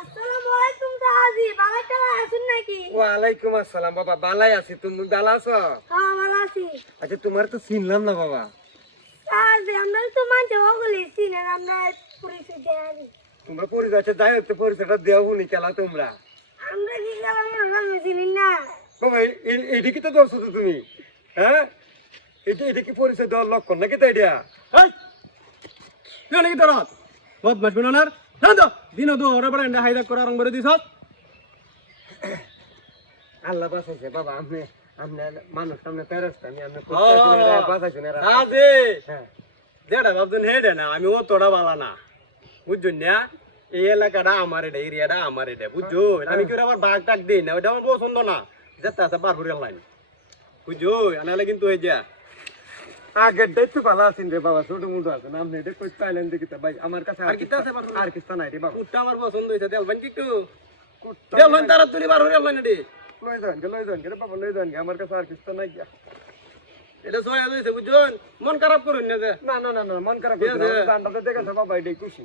আসসালামু আলাইকুম সাহাজি, ভালো আছেন নাকি? ওয়ালাইকুম আসসালাম বাবা, ভালাই আছি। তুমি ভালো আছো? হ্যাঁ, ভালো আছি। আচ্ছা, তোমার তো চিনলাম না বাবা। সাহাজি, আমরা তো মানতে ওগুলি চিনেন, আমরা পরিচয় দেয়ালি। তোমরা পরিচয় আছে, যাই হোক তো পরিচয়টা দেওয়া হুনি খেলা তোমরা। আমরা কি গেলাম আমরা চিনি না। বাবা এইটা কি তো ধরছো তো তুমি? হ্যাঁ, এটা কি পরিচয় দেওয়ার লক্ষণ নাকি? তাই দিয়া তুই নাকি তোর বদমাস বিনোনার না তো দিন তো ওরা বড় এন্ডা হাইদা করা রং করে দিছ। আল্লাহ বাঁচাইছে বাবা। আপনি আপনার মানুষ সামনে ফেরস্তা, আমি আপনার বাঁচাইছি না। সাজে হ্যাঁ, যেটা ভাবছেন হেডে না, আমি অতটা বালা না, বুঝছেন না? এই এলাকাটা আমার, এটা এরিয়াটা আমার, এটা বুঝছো? আমি কি আবার বাঘ টাক দিই না, ওটা আমার পছন্দ না। যেতে আছে বার করে লাইন, বুঝছো? আনালে কিন্তু এই যে আগের দায়িত্ব ভালো আছেন রে বাবা, ছোট মোটো আছেন। আপনি এটা কই পাইলেন দেখি তো ভাই, আমার কাছে আর কিতা আছে বাবা? আর কিস্তা নাই রে বাবা। কুটটা আমার পছন্দ হয়েছে, দেলবেন কি একটু দেলবেন তারা তুলি বার করে লাইন। এটি লই যান রে বাবা, লই যান, আমার কাছে আর কিস্তা নাই গিয়া। এটা সবাই হয়েছে, বুঝছেন? মন খারাপ করুন না যে। না না না না, মন খারাপ করছে না, দান্ডাতে দেখেছে বাবা, এটাই খুশি।